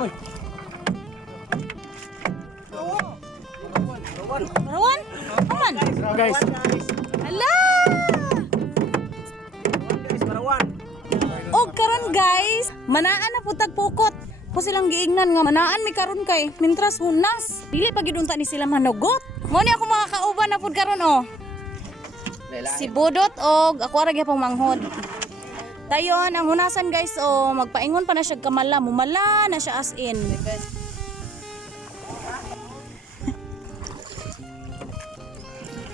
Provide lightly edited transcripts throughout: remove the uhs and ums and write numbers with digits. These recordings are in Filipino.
Unoy. Rawan? Aman? Guys. Hala! Og karon guys, manaan na putag pukot. Ko silang giingnan nga manaan mi karon kay mintras hunas. Dili pa gid unta ni sila manugot. Mo ni ako makakauban na pud karon oh. Si Budot og ako ra gyapon manghod. Dayon ang hunasan guys oh, magpaingon pa na siya kamala, mumala na siya as in.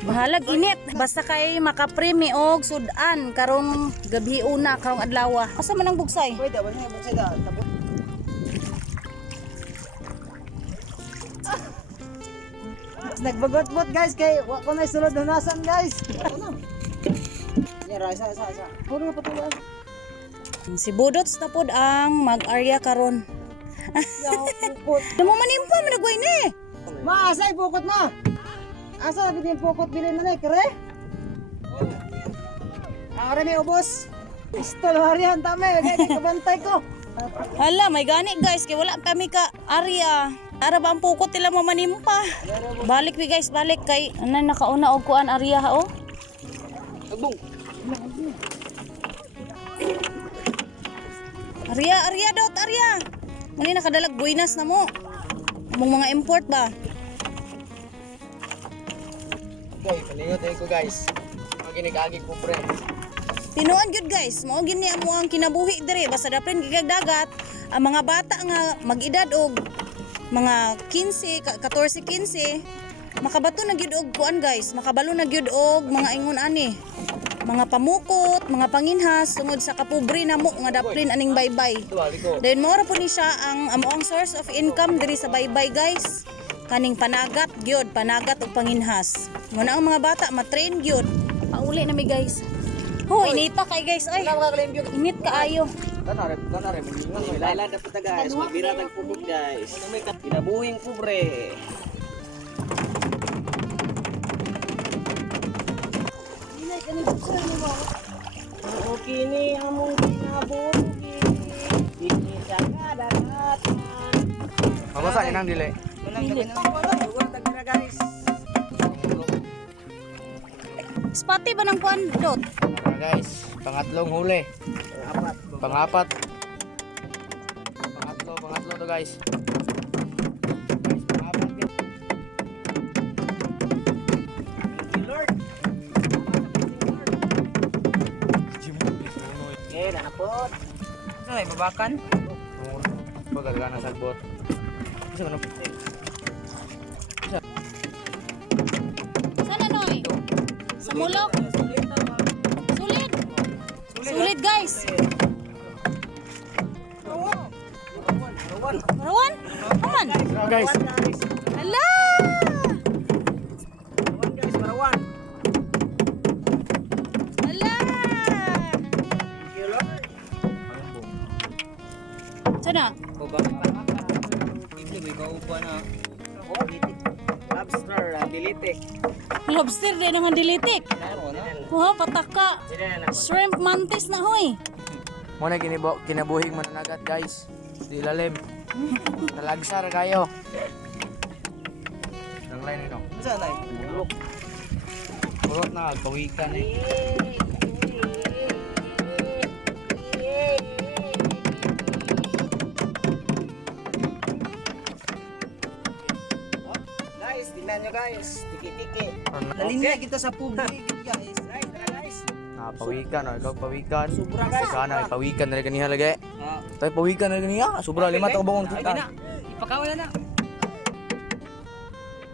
Bahalag init basta kay makapremi og sudan karong gabi una karong adlaw. Asa man ang bugsay? Pwede ba niya bugsay da? Nagbagot-bot guys kay wa ko na sulod hunasan guys. Ya isa. Puro patulan. Si Budot na pod ang mag-arya karon. Ya pukot. Damo manimpa managway ni. Maasay pukot na. Asa bitin pukot bilin na kare? Are may ubos. Pistol harian tame kay kabantay ko. Hala, may gani guys kay wala kami ka arya. Ara ba ang pukot nila mamanimpa? Balik mi guys, balik kay anay nakauna og kuan arya ha oh. Agbong. Arya dot arya. Muni nakadalag buinas na mo. Among mga import ba? Okay, palingot ko guys. Maginig-agi ko pre. Tinuan gyud guys, mao gyud ni amo ang kinabuhi diri basta dapren gigag dagat. Ang mga bata nga mag-edad og mga 15, 14, 15 makabato na gyud og kuan guys, makabalo na gyud og mga ingon ani. Mga pamukot, mga panginhas tungod sa kapobre na mo nga daplin aning baybay. Then mao ra po ni siya ang amo ang source of income diri sa baybay guys. Kaning panagat gyud, panagat og panginhas. Muna ang mga bata matrain gyud. Pauli na mi guys. Ho, inita kay guys ay. Init kaayo. Kanare mo Lala na puta guys, magbira tag pukot guys. Kinabuhing pobre. Okay ni among kinabuhi. Dili sa kadagatan. Mabasa ni nang dili. Guys. Spati ba ng kuan dot? Guys, pangatlong huli. Pangapat. Pangatlo to guys. Pangapat. Lord. Okay, napot. Ano ay babakan? Pagkarga na sagbot. Isa man. Sana noy? Sa mulok. Sulit. Sulit guys. Rawan? Aman? Guys, Hala! Parawan. Hala! Sana? Lobster, dilitik. Lobster din naman dilitik. Oh, pataka. Shrimp mantis na hoy. mo na kinabuhing mananagat guys. Di lalim. Nalagsar kayo. Ang line nito. Saan ay? Purot na kawikan eh. Guys, tingnan nyo guys. Tiki-tiki. Nalinya kita sa public guys. Guys, tara guys. Pawikan, ikaw pawikan. Sobra guys. Sana pawikan na rin kaniya lagi. Ah. Tayo pawikan na rin kaniya. Sobra lima ta bawang Ay, kita. di na. Ipakawan na.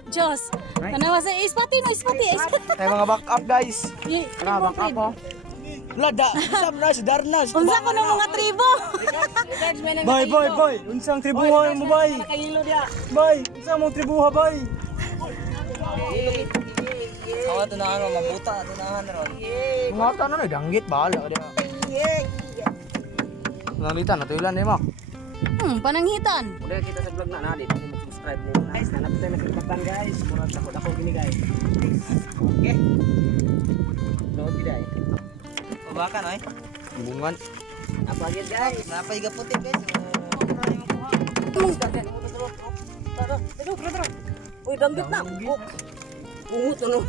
Diyos. Tanawa sa ispati mo, ispati. Tayo mga back up guys. Tara, back up oh. Lada, sab na si Darnas. Unsa ko ng mga tribo? Bay. Unsang tribuha mo bay? Nakahilo dia. Bay, unsang mong tribuha bay? Awa tunahan mo, mabuta tunahan ron. Mga tanong na danggit bahala ka dia. Nangita na tuilan ni mo. Pananghitan. Udah kita sa vlog na dito mo subscribe niyo. Guys, nanap tayo nakikipatan guys. Murag takot ako gini guys. Okay. Doon tidak eh. Babakan ay. Bungan. Apa yun guys? Napay gaputi guys. Mong Uy, danggit na. Bungot ano.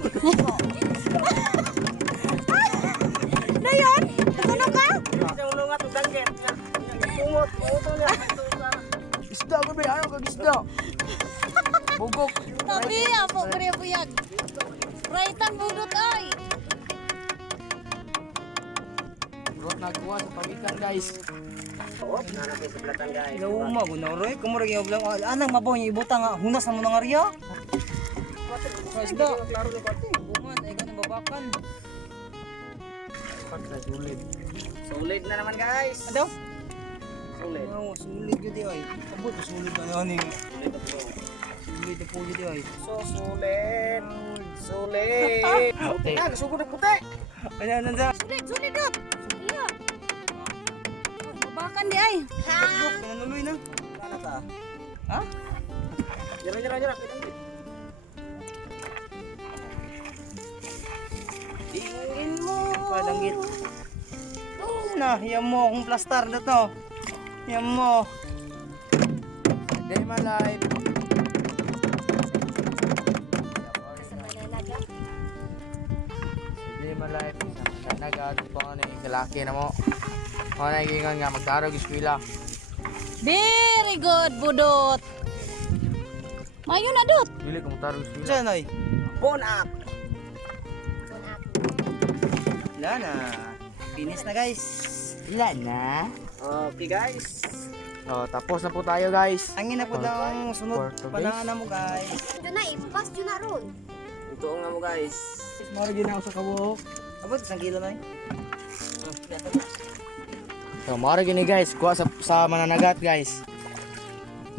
Dayon, natulog ka? Isang lungat ng danggit. Bungot. Bungot niya. Isda ko ba? Ano kag isda? Bugok. Tabi, apo kaya buyag. Raitan budot ay. Bro, nagkuha sa pawikan guys. Oo, nanapin sa platan guys. Lauma ko na roy, kumurag yung blang anang mabaw niya ibuta nga hunas na mo ng area. Isda. Klaro ni pati. Buman ay ganang babakan. Pagka sulit. Solid na naman guys. Ano? Solid. Oh, sulit gyud ay. Abot sulit na ani. Solid na bro. Sulit na po gyud ay. So solid. Solid. Puti. Ah, sugod na puti. Ano nandiyan? Sulit dot. Iya. Babakan di ay. Nanuloy na. Kana ta. Ha? Nyara. Tingin mo. Padanggit. Na, yan mo akong plastar na to. Yan mo. Day man live. Day man live. Nagad pa nga ni kalaki na mo. Mga naigingan nga magdarog eskwela. Very good, budot. Mayo na dot. Dili ko magdarog eskwela. Diyan ay. Phone up. Wala na. Finish na guys. Wala na. Okay guys. Oh, tapos na po tayo guys. Angin na po daw ang sunod Portuguese. panangan mo guys. Yun na, ipas yun na ron. Ito nga mo guys. Mara gina ako sa kabuok. Abot, isang kilo na eh. So, mara gini guys, kuha sa mananagat guys.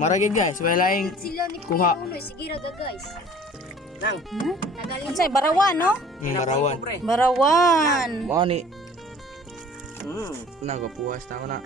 Mara gini guys, wala Sila ni Kuha. Kuya Unoy, sige raga guys. Nang. Nagaling. Unsay barawan, no? barawan. Pre. Barawan. Mo ni Hmm. nagapuwas na ako na.